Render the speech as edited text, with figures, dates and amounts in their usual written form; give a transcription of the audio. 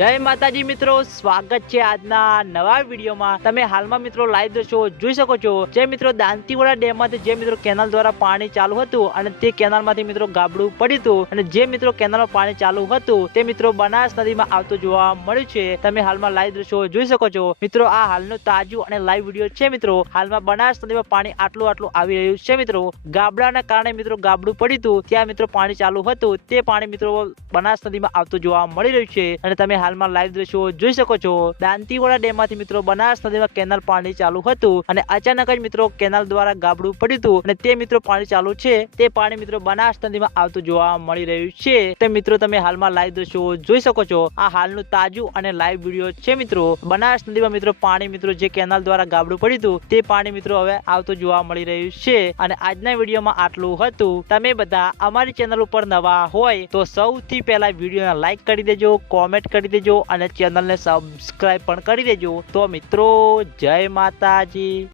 જય માતાજી મિત્રો, સ્વાગત છે આજના નવા વિડીયોમાં। તમે હાલમાં મિત્રો લાઈવ દ્રશ્યો જોઈ શકો છો। જે મિત્રો દાંતીવાડા ડેમમાંથી જે મિત્રો કેનાલ દ્વારા પાણી ચાલુ હતું અને તે કેનાલમાંથી મિત્રો ગાબડું પડ્યું હતું અને જે મિત્રો કેનાલમાં પાણી ચાલુ હતું તે મિત્રો બનાસ નદીમાં આવતો જોવા મળ્યું છે। તમે હાલમાં લાઈવ દ્રશ્યો જોઈ શકો છો મિત્રો। આ હાલનું તાજું અને લાઈવ વિડીયો છે મિત્રો। હાલમાં બનાસ નદીમાં પાણી આટલું આવી રહ્યું છે મિત્રો। ગાબડાના કારણે મિત્રો ગાબડું પડ્યું હતું, ત્યાં મિત્રો પાણી ચાલુ હતું, તે પાણી મિત્રો બનાસ નદીમાં આવતું જોવા મળી રહ્યું છે। અને તમે હાલમાં લાઈવ દ્રશ્યો જોઈ શકો છો। દાંતીવાડા ડેમમાંથી મિત્રો બનાસ નદીમાં કેનાલ પાણી ચાલુ હતું અને અચાનક જ મિત્રો કેનાલ દ્વારા ગાબડું પડ્યું હતું અને તે મિત્રો પાણી ચાલુ છે, તે પાણી મિત્રો બનાસ નદીમાં આવતું જોવા મળી રહ્યું છે। તે મિત્રો તમે હાલમાં લાઈવ દ્રશ્યો જોઈ શકો છો। આ હાલનું તાજું અને લાઈવ વિડીયો છે મિત્રો। બનાસ નદીમાં મિત્રો પાણી મિત્રો જે કેનાલ દ્વારા ગાબડું પડ્યું હતું તે પાણી મિત્રો હવે આવતું જોવા મળી રહ્યું છે। અને આજના વિડીયોમાં આટલું હતું। તમે બધા અમારી ચેનલ ઉપર નવા હોય તો સૌથી પહેલા વિડીયોને લાઈક કરી દેજો, કોમેન્ટ કરી દેજો અને ચેનલને સબસ્ક્રાઇબ પણ કરી દેજો। તો મિત્રો જય માતાજી।